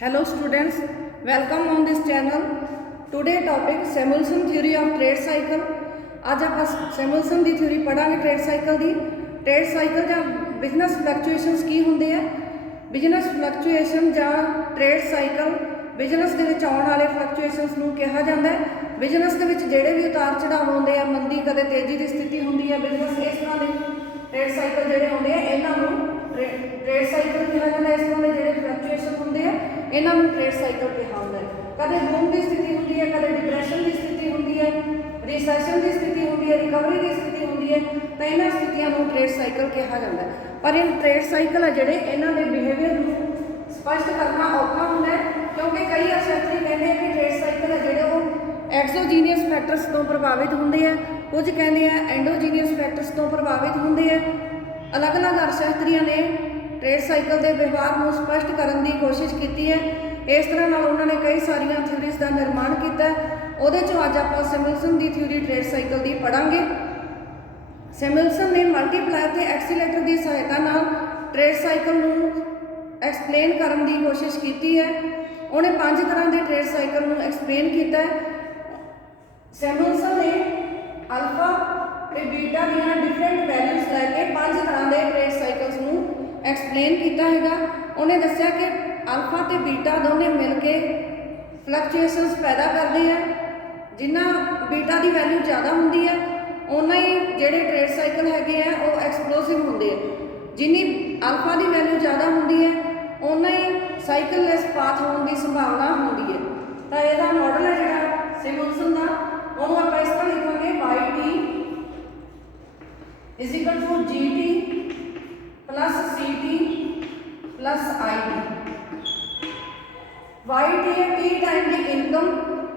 Hello students, welcome on this channel. Today topic Samuelson theory of trade cycle. आज आप Samuelson की theory पढ़ांगे trade cycle ਜਾਂ business फ्लक्चुएशनस की होंगे है। बिजनेस फ्लक्चुएशन ਜਾਂ ट्रेड साइकिल बिजनेस के आने वाले फ्लक्चुएशनस ਨੂੰ कहा जाता है। बिजनेस के जोड़े भी उतार चढ़ाव आते हैं, मंदी कदे तेजी की स्थिति होंगी है, बिजनेस इस तरह के ट्रेड साइकिल जोड़े होंगे हैं इन्हों ट्रेड साइकिल कहा जाता है। इस तरह के जो फ्लक्चुएशन होंगे हैं इन्हों ट्रेड साइकिल कहा होता है। कदे बूम की स्थिति होंगी है, कदे डिप्रैशन की स्थिति होंगी है, रिसैशन की स्थिति होंगी है, रिकवरी की स्थिति होंगी है, तो इन्होंने स्थितियों को ट्रेड साइकिल कहा जाता है। पर इन ट्रेड साइकिल है जोड़े इन्हों के बिहेवियर को स्पष्ट करना औखा होंगे क्योंकि कई अर्थशास्त्री कहते हैं कि ट्रेड साइकिल है जोड़े वो एक्सोजीनियस फैक्टर्स तो प्रभावित होंगे है, कुछ कहते हैं एंडोजीनियस फैक्टर्स तो प्रभावित होंगे है। अलग अलग अर्थशास्त्रियों ने ट्रेड साइकिल के व्यवहार को स्पष्ट करने की कोशिश की है। इस तरह उन्होंने कई सारिया थ्योरीज का निर्माण किया। उहदे चों अज आपां सैमुअलसन की थ्योरी ट्रेड साइकिल की पढ़ांगे। सैमुअलसन ने मल्टीप्लायर ते एक्सीलेटर की सहायता नाल ट्रेड साइकिल को एक्सप्लेन करने की कोशिश की है। उन्हें 5 तरह के ट्रेड साइकिल को एक्सप्लेन किया है। सैमुअलसन ने अल्फा ते बीटा दीयां डिफरेंट वैल्यूज लैके 5 तरह के ट्रेड साइकिल्स को एक्सप्लेन किया है। उन्हें दसिया कि अल्फा ते बीटा दोनों मिलके फ्लक्चुएशनस पैदा करते हैं। जिन्ना बीटा की वैल्यू ज़्यादा होंगी है उन्ना ही जोड़े ट्रेड साइकिल है वो एक्सप्लोसिव होंगे है। जिन्नी अल्फा की वैल्यू ज़्यादा होंगी है उन्ना ही साइकिललैस पाथ होने की संभावना होंगी है। तो यह मॉडल है जो सैमुअलसन का उन्होंने आप इस तरह लिखेंगे Y T is equal to G T plus C T plus I T. Y T है टी टाइम की इनकम,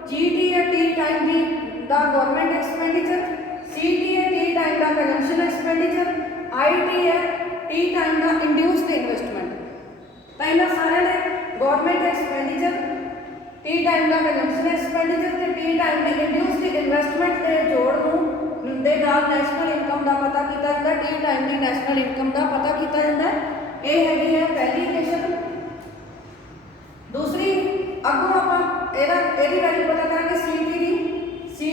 जी टी है टी टाइम की गवर्नमेंट एक्सपेंडिचर, सी टी है टी टाइम का कंजम्पशन एक्सपेंडिचर, आई टी है T time का induced investment. तो इन्होंने सारे ने गवर्नमेंट एक्सपेंडिचर, टी टाइम का कंजम्पशन एक्सपेंडिचर तो टी टाइम की इंड्यूस्ड इन्वेस्टमेंट के जोड़ के नैशनल इनकम का पता किया जाता है। टी टाइम की नैशनल इनकम का पता किया जाता है। ये हैगी है पहली इक्वेशन। दूसरी अगों आप यदि वैल्यू पता करेंगे सी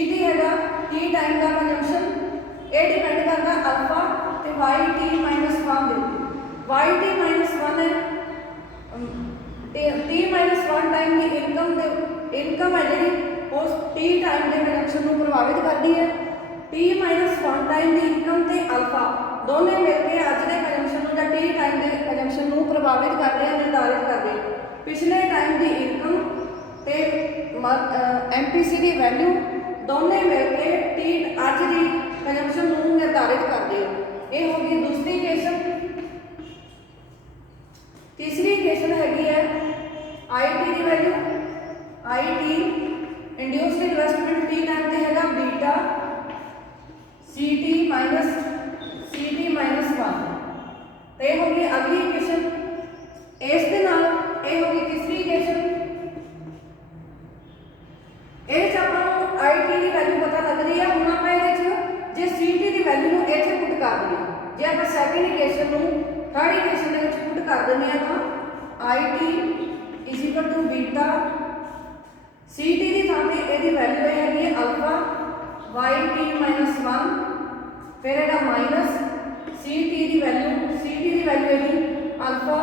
टी है टी टाइम का कंजम्पशन, ये डिपेंड करता अल्फा तो वाई टी माइनस वन दे। वाई टी माइनस वन है टी माइनस वन टाइम की इनकम है जी उस टी टाइम के कंजम्पशन को प्रभावित करती है। टी माइनस वन टाइम की इनकम तो अल्फा दोनों मिलकर अज के कंजम्पशन या टी टाइम के कंजम्पशन को प्रभावित करते हैं, निर्धारित करते हैं। पिछले टाइम की इनकम तो MPC की वैल्यू दोनों मिलकर टी अज की कंजम्पशन को निर्धारित करते हैं। ये होगी दूसरी इक्वेशन। तीसरी इक्वेशन हैगी है आई टी की value. I T induced investment T time से है beta C T minus one. तो यह होगी अगली इक्वेशन। इस दे नाल यह होगी तीसरी इक्वेशन। आई टी की वैल्यू पता लग रही है। हम आप जे सी टी की वैल्यू को इतने पुट कर दें, जे आप सैकेंड इक्वेशन को थर्ड इक्वेशन के पुट कर दें तो I T is equal to beta C T की थां पर यदि वैल्यू है alpha Y T minus one, फिर है माइनस सी टी की वैल्यू है अल्फा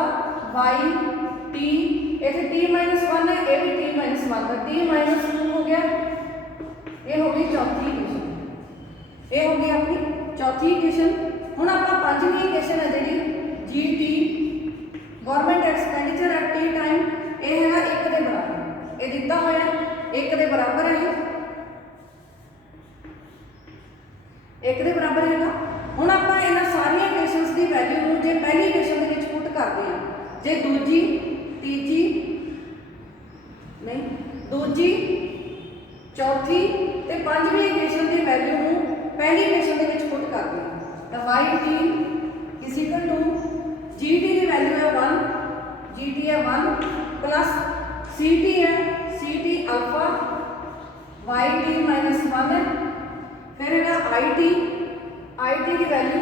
वाई टी, इतने टी माइनस वन है, ये भी टी माइनस वन का टी माइनस टू हो गया। ये होगी चौथी इक्वेशन। ये होगी अपनी चौथी इक्वेशन। हुण आपां पांचवीं इक्वेशन है जी G T government expenditure at T time, ये है 1 के बराबर। ये दिता होया 1 के बराबर है, 1 के बराबर है। हुण आपां इन्हां सारियां इक्वेशनस की वैल्यू को जे पहली इक्वेशन के पुट करते हैं, जे दूजी तीजी नहीं दूजी चौथी तो पांचवीं इक्वेशन की वैल्यू को पहली इक्वेशन के पुट करते हैं तो Y T is equal to G T की वैल्यू है 1, जी टी है 1 प्लस सी टी है C T alpha Y T minus one है, फिर है आई टी की वैल्यू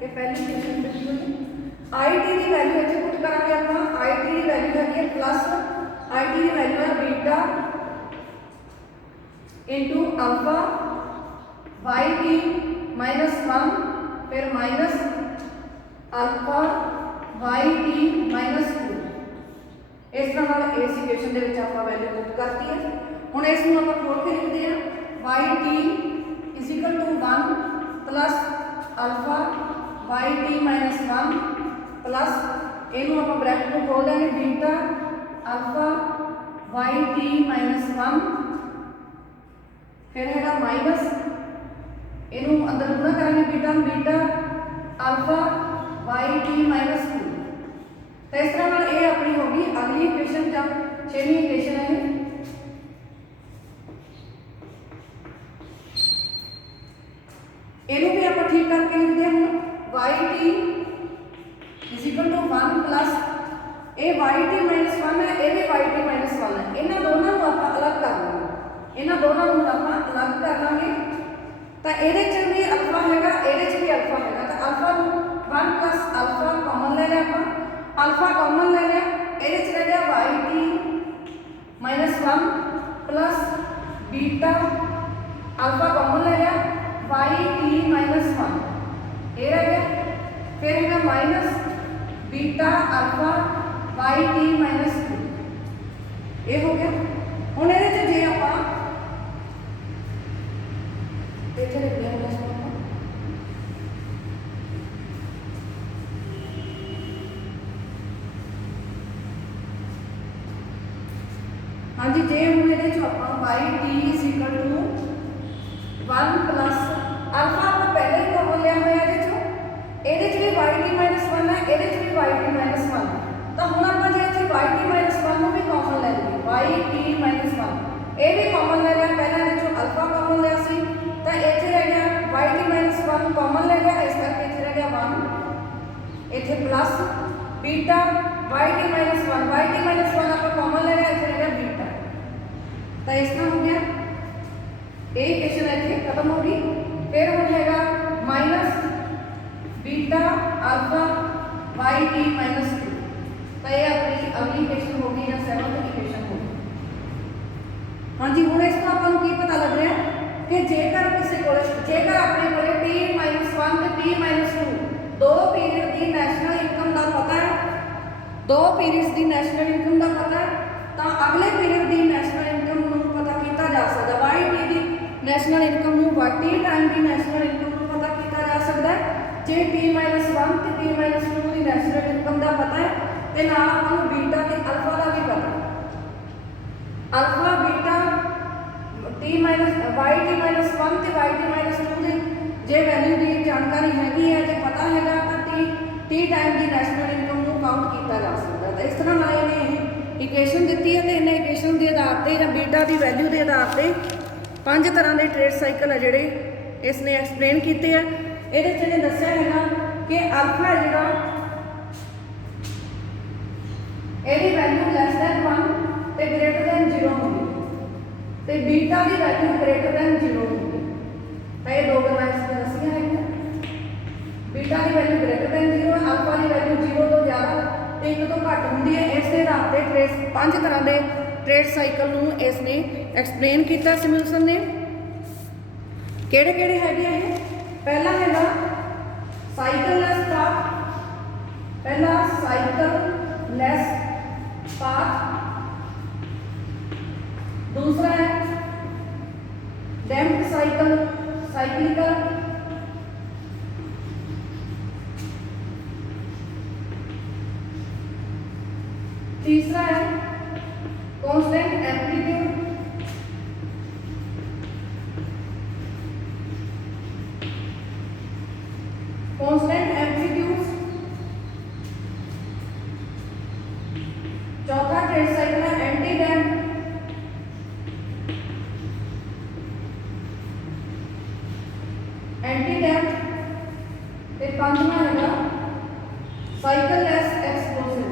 ये पहली इक्वेशन आई टी की वैल्यू इतने पुट करा आप आई टी की वैल्यू है प्लस आई टी की वैल्यू है beta into alpha Y T minus one, फिर minus alpha Y T minus two. इस तरह इस इक्वेशन के आप वैल्यू पुट करती है। हुण इस आप खोल के लिखते हैं Y T is equal to one plus alpha Y T minus one plus इनू आप ब्रैकेट में खोल देंगे beta alpha Y T minus one, फिर है माइनस इनू अंदर गुणा करेंगे beta beta alpha Y T minus two. तो इस तरह ये अपनी होगी अगली इक्वेशन जब 6वीं इक्वेशन है। इनू भी आप ठीक करके लिखते हैं Y T is equal to one plus ये वाई टी माइनस वन है, ये भी वाई टी माइनस वन है। इन्होंने दोनों को आप अलग कर लेंगे, इन्होंने दोनों को आप अलग कर लेंगे। तो ये भी अल्फा है, ये भी अल्फा है। तो alpha one plus alpha common ले लिया, आप अल्फा कॉमन ले लिया, ये रह गया Y T minus one plus beta alpha common ले लिया वाई टी माइनस वन, ये रह गया। फिर है minus beta alpha Y T minus two, ये हो गया। हूँ ये जे आप हाँ जी जे हूँ ये Y T is equal to one plus alpha आप पहले ही कॉमन लिया हुआ है, ये भी वाई टी माइनस वन है, ये भी वाई टी माइनस वन। तो हूँ आप जो वाई टी माइनस वन भी कॉमन ले लेंगे, वाई टी माइनस वन ये भी कॉमन ले लिया। पहले जो अल्फा कॉमन लिया सी, तो इतने रह गया Y T minus one common ले लिया, इस करके इतने रह गया वन, इतने plus beta Y T minus one आप कॉमन ले लिया, इतने रह गया बीटा। तो इस तरह हो गया ये इक्वेशन इतने खत्म होगी। फिर हम हैगा minus beta alpha Y T minus two. तो ये अपनी अगली इक्वेशन होगी या 7th इक्वेशन होगी। हाँ जी हूँ इसको आपको की पता लग रहा है कि जेकर किसी को जेकर अपने को टी माइनस वन तो टी माइनस टू दो पीरियड की नैशनल इनकम का पता है, दो पीरियड्स की नैशनल इनकम का पता है, तो अगले पीरियड की नैशनल इनकम पता किया जा सकता। वाई टी की नैशनल इनकम टी टाइम की नैशनल इनकम पता किया जा सकता है जे टी माइनस वन तो टी माइनस टू की नैशनल इनकम का पता है, तो नाल आपको बीटा के अल्फा का भी पता। Alpha beta T minus Y T minus one तो वाई टी माइनस टू की जे वैल्यू की जानकारी हैगी है, जो पता है तो टी टाइम की नैशनल इनकम को काउंट किया जा सकता है। तो इस तरह ना इन्हें इक्वेशन दी है, तो इन्हें इक्वेशन के आधार पर या बीटा की वैल्यू के आधार पर 5 तरह के ट्रेड साइकिल है जोड़े इसने एक्सप्लेन किए हैं। ये दसिया है कि अल्फा है जो यदि वैल्यू लैस दैन वन तो ग्रेटर दैन जीरो होगी, तो बीटा की वैल्यू ग्रेटर दैन जीरो होगी। तो ये दो गल्लां इसने दसिया है, बीटा की वैल्यू ग्रेटर दैन जीरो है, अल्फा की वैल्यू जीरो तो ज़्यादा तो एक तो घट होंगी है। इस आधार पर ट्रेड 5 तरह के ट्रेड साइकिल में इसने एक्सप्लेन किया सिमुलसन ने। किहड़े-किहड़े हैगे है? पहला हैगा साइकललैस पाथ, पहला साइकललैस पाथ, दूसरा है डैम्प्ड साइकिल साइक्लिकल, तीसरा है कांस्टेंट एम्पलीट्यूड, कांस्टेंट एम्पलीट्यूड, चौथा ट्रेड साइकिल है एंटी डैम्प, एंटी डैम्प, ते पांचवा है साइकललैस एक्सप्लोसिव।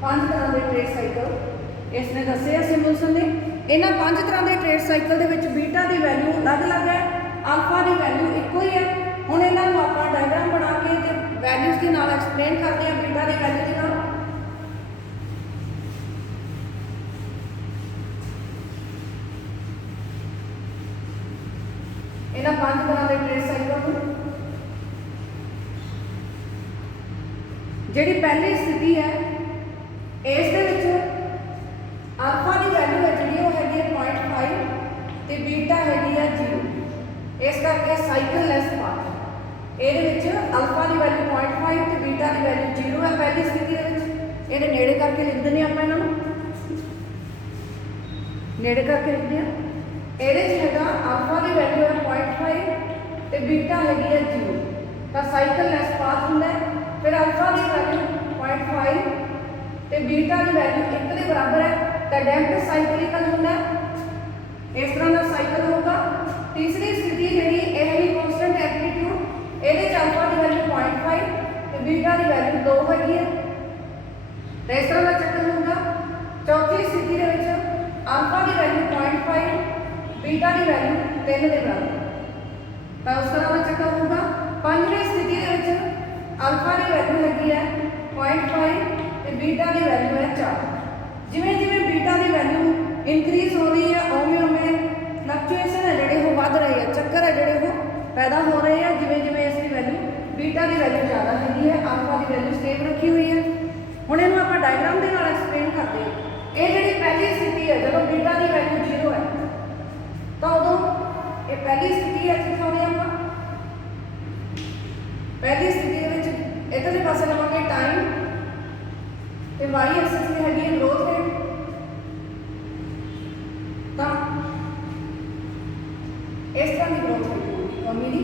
पांच तरह के ट्रेड साइकिल इसने दसे सिमुलसन ने। ਇਹਨਾਂ 5 ਤਰ੍ਹਾਂ ਦੇ ਟ੍ਰੇਡ ਸਾਈਕਲ ਦੇ ਵਿੱਚ ਬੀਟਾ ਦੀ ਵੈਲਿਊ ਅਲੱਗ-ਅਲੱਗ ਹੈ, ਅਲਫਾ ਦੀ ਵੈਲਿਊ ਇੱਕੋ ਹੀ ਹੈ। ਹੁਣ ਇਹਨਾਂ ਨੂੰ ਆਪਾਂ ਡਾਇਗਰਾਮ ਬਣਾ ਕੇ ਤੇ ਵੈਲਿਊਜ਼ ਦੇ ਨਾਲ ਐਕਸਪਲੇਨ ਕਰਦੇ ਹਾਂ ਬੀਟਾ ਦੀ ਵੈਲਿਊ ਦੇ ਨਾਲ। ਇਹਨਾਂ 5 ਤਰ੍ਹਾਂ ਦੇ ਟ੍ਰੇਡ ਸਾਈਕਲ ਨੂੰ ਜਿਹੜੀ ਪਹਿਲੀ ਸਥਿਤੀ ਹੈ ਇਸ ਦੇ ਵਿੱਚ ਅਲਫਾ ਦੀ ਵੈਲਿਊ ਹੈ ਜਿਹੜੀ ਉਹ ਹੈਗੀ ਹੈ 0.5 ਤੇ ਬੀਟਾ ਹੈਗੀ ਹੈ 0। ਇਸ ਕਰਕੇ ਸਾਈਕਲ ਲੈਸ ਪਾਥ ਇਹਦੇ ਵਿੱਚ ਅਲਫਾ ਦੀ ਵੈਲਿਊ 0.5 ਤੇ ਬੀਟਾ ਦੀ ਵੈਲਿਊ 0 ਹੈ ਪਹਿਲੀ ਸਥਿਤੀ ਦੇ ਵਿੱਚ। ਇਹਦੇ ਨੇੜੇ ਕਰਕੇ ਲਿਖ ਦਿੰਦੇ ਆਪਾਂ, ਇਹਨਾਂ ਨੂੰ ਨੇੜੇ ਕਰਕੇ ਲਿਖਦੇ ਹਾਂ। ਇਹਦੇ 'ਚ ਹੈਗਾ ਅਲਫਾ ਦੀ ਵੈਲਿਊ ਹੈ 0.5 ਤੇ ਬੀਟਾ ਹੈਗੀ ਹੈ 0, ਤਾਂ ਸਾਈਕਲ ਲੈਸ ਪਾਥ ਹੁੰਦਾ ਹੈ। ਫਿਰ ਅਲਫਾ ਦੀ ਵੈਲਿਊ 0.5 ਤੇ ਬੀਟਾ ਦੀ ਵੈਲਿਊ 1 ਦੇ ਬਰਾਬਰ ਹੈ ਤਾਂ ਡੈਂਪਡ ਸਾਈਕਲਿਕਲ ਹੁੰਦਾ ਹੈ। ਇਸ ਤਰ੍ਹਾਂ ਦਾ ਸਾਈਕਲ ਹੋਊਗਾ। ਤੀਸਰੀ ਸਥਿਤੀ ਜਿਹੜੀ ਇਹ ਹੈ ਕਾਂਸਟੈਂਟ ਐਂਪਲੀਟਿਊਡ, ਇਹਦੇ 'ਚ ਅਲਫਾ ਦੀ ਵੈਲਿਊ 0.5 ਤੇ ਬੀਟਾ ਦੀ ਵੈਲਿਊ 2 ਹੈਗੀ ਹੈ ਤਾਂ ਇਸ ਤਰ੍ਹਾਂ ਦਾ ਚੱਕਰ ਹੋਊਗਾ। ਚੌਥੀ ਸਥਿਤੀ ਦੇ ਵਿੱਚ ਅਲਫਾ ਦੀ ਵੈਲਿਊ 0.5 ਬੀਟਾ ਦੀ ਵੈਲਿਊ 3 ਦੇ ਬਰਾਬਰ ਤਾਂ ਉਸ ਤਰ੍ਹਾਂ ਦਾ ਚੱਕਰ ਹੋਊਗਾ। ਪੰਜਵੀਂ ਸਥਿਤੀ ਦੇ ਵਿੱਚ ਅਲਫਾ ਦੀ ਵੈਲਿਊ ਹੈਗੀ ਹੈ 0.5 ਤੇ ਬੀਟਾ ਦੀ ਵੈਲਿਊ ਹੈ 4। ਜਿਵੇਂ ਜਿਵੇਂ ਬੀਟਾ ਦੀ ਵੈਲਿਊ ਇਨਕਰੀਜ਼ ਹੋ ਰਹੀ ਹੈ ਉਵੇਂ ਉਵੇਂ ਫਲਕਚੁਏਸ਼ਨ ਹੈ ਜਿਹੜੇ ਉਹ ਵੱਧ ਰਹੇ ਆ, ਚੱਕਰ ਹੈ ਜਿਹੜੇ ਉਹ ਪੈਦਾ ਹੋ ਰਹੇ ਆ। ਜਿਵੇਂ ਜਿਵੇਂ ਇਸ ਦੀ ਵੈਲਿਊ ਬੀਟਾ ਦੀ ਵੈਲਿਊ ਜ਼ਿਆਦਾ ਹੈਗੀ ਹੈ, ਅਲਫਾ ਦੀ ਵੈਲਿਊ ਸੇਮ ਰੱਖੀ ਹੋਈ ਹੈ। ਹੁਣ ਇਹਨੂੰ ਆਪਾਂ ਡਾਇਗਰਾਮ ਦੇ ਨਾਲ ਐਕਸਪਲੇਨ ਕਰਦੇ ਹਾਂ। ਇਹ ਜਿਹੜੀ ਪਹਿਲੀ ਸਥਿਤੀ ਹੈ ਜਦੋਂ ਬੀਟਾ ਦੀ ਵੈਲਿਊ 0 ਹੈ ਤਾਂ ਉਦੋਂ ਇਹ ਪਹਿਲੀ ਸਥਿਤੀ ਹੈ ਦਿਖਾਉਣੀ ਆਪਾਂ। ਪਹਿਲੀ ਸਥਿਤੀ ਦੇ ਵਿੱਚ ਇੱਧਰਲੇ ਪਾਸੇ ਲਵਾਂਗੇ ਟਾਈਮ ਤੇ ਵਾਈ ਐਕਸਿਸ ਤੇ ਹੈਗੀ ਹੈ ਗਰੋਥ ਰੇਟ। ਤਾਂ ਇਸ ਤਰ੍ਹਾਂ ਦੀ ਗਰੋਥ ਰੇਟ ਹੋਊਗੀ, ਕਮੀ ਦੀ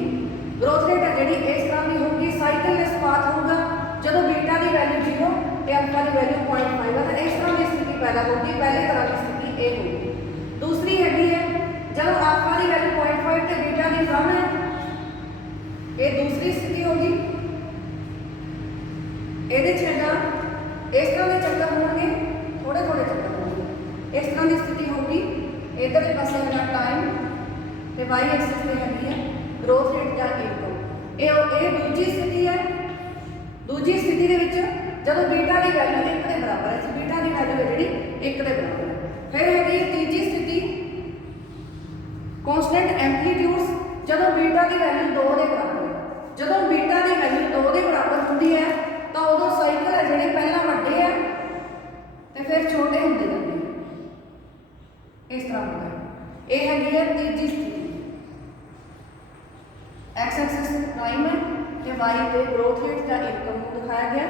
ਗਰੋਥ ਰੇਟ ਹੈ ਜਿਹੜੀ ਇਸ ਤਰ੍ਹਾਂ ਦੀ ਹੋਊਗੀ। ਸਾਈਕਲ ਲੈਸ ਪਾਥ ਹੋਊਗਾ ਜਦੋਂ ਬੀਟਾ ਦੀ ਵੈਲਿਊ 0 ਤੇ ਅਲਫਾ ਦੀ ਵੈਲਿਊ 0.5 ਹੈ ਤਾਂ ਇਸ ਤਰ੍ਹਾਂ ਦੀ ਸਥਿਤੀ ਪੈਦਾ ਹੋਊਗੀ। ਪਹਿਲੇ ਤਰ੍ਹਾਂ ਦੀ ਸਥਿਤੀ ਇਹ ਹੋਊਗੀ। ਦੂਸਰੀ ਹੈਗੀ ਹੈ ਜਦੋਂ ਅਲਫਾ ਦੀ ਵੈਲਿਊ 0.5 ਤੇ ਬੀਟਾ ਦੀ 1 ਹੈ, ਇਹ ਦੂਸਰੀ ਸਥਿਤੀ ਹੋਗੀ। ਇਹਦੇ 'ਚ ਹੈਗਾ ਇਸ ਤਰ੍ਹਾਂ ਦੇ ਚੱਕਰ ਹੋਣਗੇ, ਥੋੜੇ ਥੋੜੇ ਚੱਕਰ ਹੋਣਗੇ। ਇਸ ਤਰ੍ਹਾਂ ਦੀ ਸਥਿਤੀ ਹੋਊਗੀ। ਇੱਧਰਲੇ ਪਾਸੇ ਹੈਗਾ ਟਾਈਮ ਤੇ ਵਾਈ ਐਕਸਿਸ ਤੇ ਹੈਗੀ ਹੈ ਗਰੋਥ ਰੇਟ ਜਾਂ ਇਨਕਮ। ਇਹ ਦੂਜੀ ਸਥਿਤੀ ਹੈ। ਦੂਜੀ ਸਥਿਤੀ ਦੇ ਵਿੱਚ ਜਦੋਂ ਬੀਟਾ ਦੀ ਵੈਲਿਊ 1 ਦੇ ਬਰਾਬਰ ਹੈ, ਬੀਟਾ ਦੀ ਵੈਲਿਊ ਹੈ ਜਿਹੜੀ 1 ਦੇ ਬਰਾਬਰ ਹੈ। ਫਿਰ ਹੈਗੀ ਹੈ ਤੀਜੀ ਸਥਿਤੀ ਕਾਂਸਟੈਂਟ ਐਂਪਲੀਟਿਊਡਸ, ਜਦੋਂ ਬੀਟਾ ਦੀ ਵੈਲਿਊ 2 ਦੇ ਬਰਾਬਰ ਹੈ। ਜਦੋਂ ਬੀਟਾ ਦੀ ਵੈਲਿਊ 2 ਦੇ ਬਰਾਬਰ ਹੁੰਦੀ ਹੈ ਤਾਂ ਉਦੋਂ ਸਾਈਕਲ ਹੈ ਜਿਹੜੇ ਪਹਿਲਾਂ ਵੱਡੇ ਆ ਤੇ ਫਿਰ ਛੋਟੇ ਹੁੰਦੇ ਜਾਂਦੇ ਇਸ ਤਰ੍ਹਾਂ ਹੁੰਦਾ ਹੈ। ਇਹ ਹੈਗੀ ਹੈ ਤੀਜੀ ਸਥਿਤੀ। ਐਕਸ ਐਕਸਿਸ ਟਾਈਮ ਹੈ ਤੇ ਵਾਈ ਤੇ ਗਰੋਥ ਰੇਟ ਜਾਂ ਇਨਕਮ ਨੂੰ ਦਿਖਾਇਆ ਗਿਆ।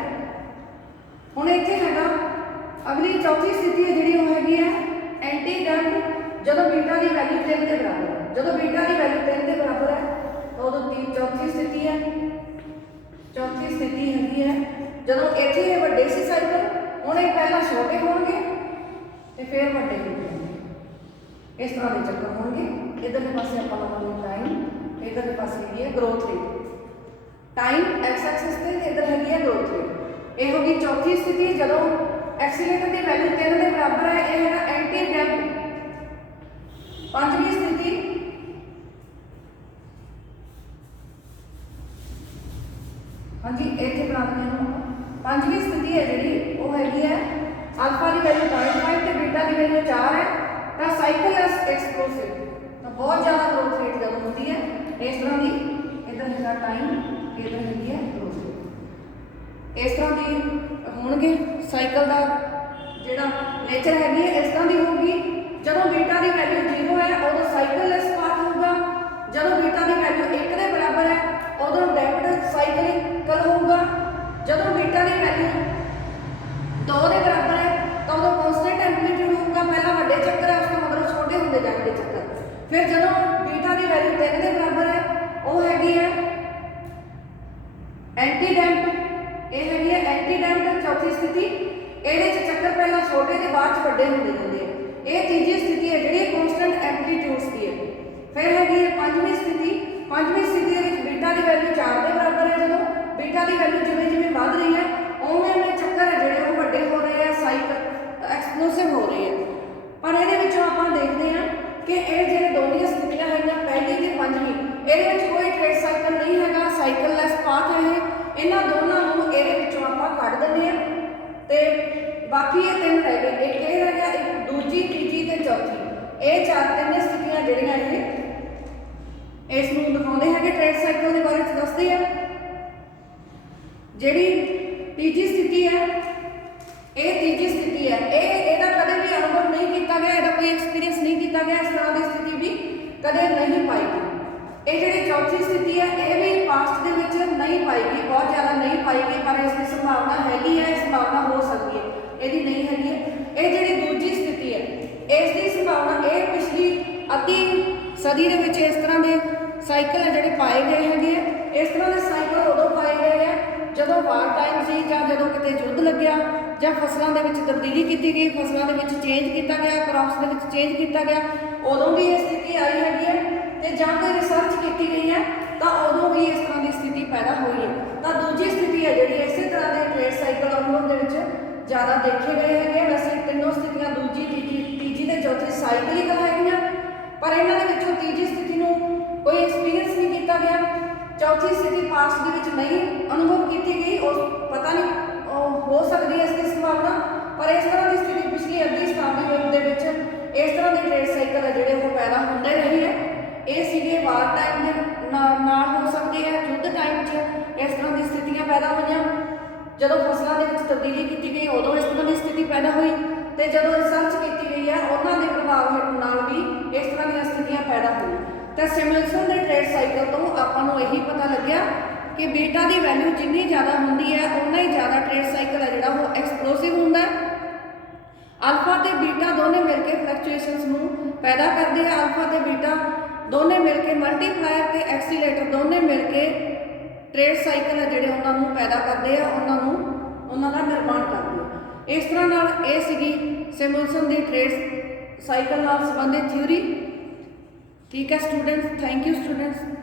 ਹੁਣ ਇੱਥੇ ਹੈਗਾ ਅਗਲੀ ਚੌਥੀ ਸਥਿਤੀ ਹੈ ਜਿਹੜੀ ਉਹ ਹੈਗੀ ਹੈ ਐਂਟੀ ਡੈਂਪ, ਜਦੋਂ ਬੀਟਾ ਦੀ ਵੈਲਿਊ 3 ਦੇ ਬਰਾਬਰ ਹੈ। ਜਦੋਂ ਬੀਟਾ ਦੀ ਵੈਲਿਊ 3 ਦੇ ਬਰਾਬਰ ਹੈ ਤਾਂ ਉਦੋਂ ਚੌਥੀ ਸਥਿਤੀ ਹੈ। ਚੌਥੀ ਸਥਿਤੀ ਹੈਗੀ ਹੈ ਜਦੋਂ ਇੱਥੇ ਇਹ ਵੱਡੇ ਸੀ ਸਾਈਕਲ, ਹੁਣ ਇਹ ਪਹਿਲਾਂ ਛੋਟੇ ਹੋਣਗੇ ਤੇ ਫਿਰ ਵੱਡੇ ਹੋਣਗੇ। ਇਸ ਤਰ੍ਹਾਂ ਦੇ ਚੱਕਰ ਹੋਣਗੇ। ਇੱਧਰਲੇ ਪਾਸੇ ਆਪਾਂ ਲਵਾਂਗੇ ਟਾਈਮ ਤੇ ਇੱਧਰਲੇ ਪਾਸੇ ਹੈਗੀ ਹੈ growth rate. Time X axis ਤੇ ਇੱਧਰ ਹੈਗੀ ਹੈ ਗਰੋਥ ਰੇਟ। ਇਹ ਹੋਗੀ ਚੌਥੀ ਸਥਿਤੀ ਜਦੋਂ ਐਕਸੀਲੇਟਰ ਦੀ ਵੈਲਿਊ 3 ਦੇ ਬਰਾਬਰ ਹੈ। ਇਹ ਹੈਗਾ ਐਂਟੀ ਡੈਂਪ। ਪੰਜਵੀਂ ਸਥਿਤੀ ਹਾਂਜੀ ਇੱਥੇ ਬਣਾ ਦਿੰਦੇ ਹਾਂ। ਪੰਜਵੀਂ ਸਥਿਤੀ ਹੈ ਜਿਹੜੀ ਉਹ ਹੈਗੀ ਹੈ ਅਲਫਾ ਦੀ ਵੈਲਿਊ 0.5 ਤੇ ਬੀਟਾ ਦੀ ਵੈਲਿਊ 4 ਹੈ ਤਾਂ ਸਾਈਕਲ ਲੈਸ ਐਕਸਪਲੋਸਿਵ, ਤਾਂ ਬਹੁਤ ਜ਼ਿਆਦਾ ਗਰੋਥ ਰੇਟ ਜਦੋਂ ਹੁੰਦੀ ਹੈ ਇਸ ਤਰ੍ਹਾਂ ਦੀ। ਇੱਧਰ ਹੈਗਾ ਟਾਈਮ, ਇੱਧਰ ਹੈਗੀ ਹੈ ਗਰੋਥ ਰੇਟ। ਇਸ ਤਰ੍ਹਾਂ ਦੀ ਹੋਣਗੇ। ਸਾਈਕਲ ਦਾ ਜਿਹੜਾ ਨੇਚਰ ਹੈਗੀ ਹੈ ਇਸ ਤਰ੍ਹਾਂ ਦੀ ਹੋਊਗੀ। ਜਦੋਂ ਬੀਟਾ ਦੀ ਵੈਲਿਊ 0 ਹੈ ਉਦੋਂ ਸਾਈਕਲ ਲੈਸ ਪਾਥ ਹੋਊਗਾ। ਜਦੋਂ ਬੀਟਾ ਦੀ ਵੈਲਿਊ 1 ਦੇ ਬਰਾਬਰ ਹੈ ਉਦੋਂ ਡੈਂਪਡ ਸਾਈਕਲਿਕਲ ਹੋਊਗਾ। ਜਦੋਂ ਬੀਟਾ ਦੀ ਵੈਲਿਊ 2 ਦੇ ਬਰਾਬਰ ਹੈ ਤਾਂ ਉਦੋਂ ਕਾਂਸਟੈਂਟ ਐਂਪਲੀਟਿਊਡ ਹੋਊਗਾ। ਪਹਿਲਾਂ ਵੱਡੇ ਚੱਕਰ ਹੈ ਉਸ ਤੋਂ ਮਗਰੋਂ ਛੋਟੇ ਹੁੰਦੇ ਜਾਣਗੇ ਚੱਕਰ। ਫਿਰ ਜਦੋਂ ਬੀਟਾ ਦੀ ਵੈਲਿਊ 3 ਦੇ ਬਰਾਬਰ ਹੈ ਉਹ ਹੈਗੀ ਹੈ ਐਂਟੀ ਡੈਂਪ। ਇਹ ਹੈਗੀ ਹੈ ਐਂਟੀ ਡੈਂਪ ਚੌਥੀ ਸਥਿਤੀ। ਇਹਦੇ 'ਚ ਚੱਕਰ ਪਹਿਲਾਂ ਛੋਟੇ ਤੇ ਬਾਅਦ 'ਚ ਵੱਡੇ ਹੁੰਦੇ ਜਾਂਦੇ ਆ। ਇਹ ਤੀਜੀ ਸਥਿਤੀ ਹੈ ਜਿਹੜੀ ਕਾਂਸਟੈਂਟ ਐਂਪਲੀਟਿਊਡਸ ਦੀ ਹੈ। ਫਿਰ ਹੈਗੀ ਹੈ ਪੰਜਵੀਂ ਸਥਿਤੀ। ਪੰਜਵੀਂ ਸਥਿਤੀ ਦੇ ਵਿੱਚ ਬੀਟਾ ਦੀ ਵੈਲਿਊ 4 ਦੇ ਬਰਾਬਰ ਹੈ। ਜਦੋਂ ਬੀਟਾ ਦੀ ਵੈਲਿਊ ਜਿਵੇਂ ਜਿਵੇਂ ਵੱਧ ਰਹੀ ਹੈ ਉਵੇਂ ਉਵੇਂ ਚੱਕਰ ਹੈ ਜਿਹੜੇ ਉਹ ਵੱਡੇ ਹੋ ਰਹੇ ਆ, ਸਾਈਕਲ ਐਕਸਪਲੋਸਿਵ ਹੋ ਰਹੇ ਆ। ਪਰ ਇਹਦੇ ਵਿੱਚੋਂ ਆਪਾਂ ਦੇਖ कि ये ਜਿਹੜੇ ਦੋਨੀਆਂ ਸਥਿਤੀਆਂ ਹੈਗੀਆਂ ਪਹਿਲੀ ਤੇ ਪੰਜਵੀਂ ਇਹਦੇ ਵਿੱਚ ਕੋਈ ਟ੍ਰੇਡ ਸਾਈਕਲ ਨਹੀਂ ਹੈਗਾ, ਸਾਈਕਲਲੈਸ ਪਾਥ ਹੈ ਇਹ। ਇਹਨਾਂ ਦੋਨਾਂ ਨੂੰ ਇਹਦੇ ਵਿੱਚੋਂ ਆਪਾਂ ਕੱਢ ਦਿੰਦੇ ਆ ਤੇ ਬਾਕੀ ਇਹ ਤਿੰਨ ਰਹਿ ਗਏ। ਇੱਕ ਇਹ ਰਹਿ ਗਿਆ, ਇੱਕ ਦੂਜੀ, ਤੀਜੀ ਤੇ ਚੌਥੀ। ਇਹ ਤਿੰਨ ਸਥਿਤੀਆਂ ਜਿਹੜੀਆਂ ਇਹ ਇਸ ਨੂੰ ਦਿਖਾਉਂਦੇ ਹੈਗੇ ਟ੍ਰੇਡ ਸਾਈਕਲ ਦੇ ਬਾਰੇ ਚ ਦੱਸਦੇ ਆ। ਜਿਹੜੀ ਤੀਜੀ ਸਥਿਤੀ ਹੈ, ਇਹ ਤੀਜੀ ਸਥਿਤੀ ਹੈ, ਇਹਦਾ ਕਦੇ ਵੀ ਅਨੁਭਵ ਨਹੀਂ ਕੀਤਾ ਗਿਆ, ਇਹਦਾ ਕੋਈ ਐਕਸਪੀਰੀਅੰਸ ਨਹੀਂ ਕੀਤਾ ਗਿਆ, ਇਸ ਤਰ੍ਹਾਂ ਦੀ ਸਥਿਤੀ ਵੀ ਕਦੇ ਨਹੀਂ ਪਾਈ ਗਈ। ਇਹ ਜਿਹੜੀ ਚੌਥੀ ਸਥਿਤੀ ਹੈ ਇਹ ਵੀ ਪਾਸਟ ਦੇ ਵਿੱਚ ਨਹੀਂ ਪਾਈ ਗਈ, ਬਹੁਤ ਜ਼ਿਆਦਾ ਨਹੀਂ ਪਾਈ ਗਈ, ਪਰ ਇਸ ਦੀ ਸੰਭਾਵਨਾ ਹੈਗੀ ਹੈ, ਸੰਭਾਵਨਾ ਹੋ ਸਕਦੀ ਹੈ, ਇਹਦੀ ਨਹੀਂ ਹੈਗੀ ਹੈ। ਇਹ ਜਿਹੜੀ ਦੂਜੀ ਸਥਿਤੀ ਹੈ ਇਸ ਦੀ ਸੰਭਾਵਨਾ, ਇਹ ਪਿਛਲੀ ਅੱਧੀ ਸਦੀ ਦੇ ਵਿੱਚ ਇਸ ਤਰ੍ਹਾਂ ਦੇ ਸਾਈਕਲ ਹੈ ਜਿਹੜੇ ਪਾਏ ਗਏ ਹੈਗੇ ਆ। ਇਸ ਤਰ੍ਹਾਂ ਦੇ ਸਾਈਕਲ ਉਦੋਂ ਪਾਏ ਗਏ ਆ ਜਦੋਂ ਵਾਰ ਟਾਈਮ ਸੀ ਜਾਂ ਜਦੋਂ ਕਿਤੇ ਯੁੱਧ ਲੱਗਿਆ ਜਾਂ ਫਸਲਾਂ ਦੇ ਵਿੱਚ ਤਬਦੀਲੀ ਕੀਤੀ ਗਈ, ਫਸਲਾਂ ਦੇ ਵਿੱਚ ਚੇਂਜ ਕੀਤਾ ਗਿਆ, ਕ੍ਰੌਪਸ ਦੇ ਵਿੱਚ ਚੇਂਜ ਕੀਤਾ ਗਿਆ, ਉਦੋਂ ਵੀ ਇਹ ਸਥਿਤੀ ਆਈ ਹੈਗੀ ਹੈ। ਤੇ ਜਾਂ ਕੋਈ ਰਿਸਰਚ ਕੀਤੀ ਗਈ ਹੈ ਤਾਂ ਉਦੋਂ ਵੀ ਇਸ ਤਰ੍ਹਾਂ ਦੀ ਸਥਿਤੀ ਪੈਦਾ ਹੋਈ ਹੈ। ਤਾਂ ਦੂਜੀ ਸਥਿਤੀ ਹੈ ਜਿਹੜੀ ਇਸੇ ਤਰ੍ਹਾਂ ਦੇ ਟ੍ਰੇਡ ਸਾਈਕਲ ਅਨੁਭਵ ਦੇ ਵਿੱਚ ਜ਼ਿਆਦਾ ਦੇਖੇ ਗਏ ਹੈਗੇ। ਵੈਸੇ ਤਿੰਨੋਂ ਸਥਿਤੀਆਂ ਦੂਜੀ, ਤੀਜੀ ਤੇ ਚੌਥੀ ਸਾਈਕਲਿਕਲ ਹੈਗੀਆਂ, ਪਰ ਇਹਨਾਂ ਦੇ ਵਿੱਚੋਂ ਤੀਜੀ ਸਥਿਤੀ ਨੂੰ ਕੋਈ ਐਕਸਪੀਰੀਅੰਸ ਨਹੀਂ ਕੀਤਾ ਗਿਆ। ਚੌਥੀ ਸਥਿਤੀ ਪਾਸਟ ਦੇ ਵਿੱਚ ਨਹੀਂ ਅਨੁਭਵ ਕੀਤੀ ਗਈ, ਉਹ ਪਤਾ ਨਹੀਂ ਹੋ ਸਕਦੀ ਹੈ ਇਸ ਦੀ ਸੰਭਾਵਨਾ, ਪਰ ਇਸ ਤਰ੍ਹਾਂ ਦੀ ਸਥਿਤੀ ਪਿਛਲੀ ਅੱਧੀ ਸ਼ਤਾਬਦੀ ਦੇ ਵਿੱਚ ਇਸ ਤਰ੍ਹਾਂ ਦੇ ਟ੍ਰੇਡ ਸਾਈਕਲ ਹੈ ਜਿਹੜੇ ਉਹ ਪੈਦਾ ਹੁੰਦੇ ਰਹੇ ਹੈ। ਇਹ ਸੀਗੇ ਵਾਰ ਟਾਈਮ ਦੇ ਨਾਲ ਹੋ ਸਕਦੇ ਹੈ, ਯੁੱਧ ਟਾਈਮ 'ਚ ਇਸ ਤਰ੍ਹਾਂ ਦੀ ਸਥਿਤੀਆਂ ਪੈਦਾ ਹੋਈਆਂ, ਜਦੋਂ ਫਸਲਾਂ ਦੇ ਵਿੱਚ ਤਬਦੀਲੀ ਕੀਤੀ ਗਈ ਉਦੋਂ ਇਸ ਤਰ੍ਹਾਂ ਦੀ ਸਥਿਤੀ ਪੈਦਾ ਹੋਈ, ਤੇ ਜਦੋਂ ਰਿਸਰਚ ਕੀਤੀ ਗਈ ਹੈ ਉਹਨਾਂ ਦੇ ਪ੍ਰਭਾਵ ਨਾਲ ਵੀ ਇਸ ਤਰ੍ਹਾਂ ਦੀਆਂ ਸਥਿਤੀਆਂ ਪੈਦਾ ਹੋਈਆਂ। ਤਾਂ ਸਿਮਿਲਸਨ ਦੇ ਟ੍ਰੇਡ ਸਾਈਕਲ ਤੋਂ ਆਪਾਂ ਨੂੰ ਇਹੀ ਪਤਾ ਲੱਗਿਆ ਕਿ ਬੀਟਾ ਦੀ ਵੈਲਿਊ ਜਿੰਨੀ ਜ਼ਿਆਦਾ ਹੁੰਦੀ ਹੈ ਉਨਾ ਹੀ ਜ਼ਿਆਦਾ ਟ੍ਰੇਡ ਸਾਈਕਲ ਹੈ ਜਿਹੜਾ ਉਹ ਐਕਸਪਲੋਸਿਵ ਹੁੰਦਾ ਹੈ। ਅਲਫਾ ਤੇ ਬੀਟਾ ਦੋਨੇ ਮਿਲ ਕੇ ਫਲਕਚੁਏਸ਼ਨਸ ਨੂੰ ਪੈਦਾ ਕਰਦੇ ਆ। ਅਲਫਾ ਤੇ ਬੀਟਾ ਦੋਨੇ ਮਿਲ ਕੇ, ਮਲਟੀਪਲਾਇਰ ਤੇ ਐਕਸੀਲੇਟਰ ਦੋਨੇ ਮਿਲ ਕੇ ਟ੍ਰੇਡ ਸਾਈਕਲ ਹੈ ਜਿਹੜੇ ਉਹਨਾਂ ਨੂੰ ਪੈਦਾ ਕਰਦੇ ਆ, ਉਹਨਾਂ ਦਾ ਨਿਰਮਾਣ ਕਰਦੇ ਆ। ਇਸ ਤਰ੍ਹਾਂ ਨਾਲ ਇਹ ਸੀਗੀ ਸਿਮਿਲਸਨ ਦੀ ਟ੍ਰੇਡ ਸਾਈਕਲ ਨਾਲ ਸੰਬੰਧਿਤ ਥਿਊਰੀ। ਠੀਕ ਹੈ ਸਟੂਡੈਂਟਸ, ਥੈਂਕ ਯੂ ਸਟੂਡੈਂਟਸ।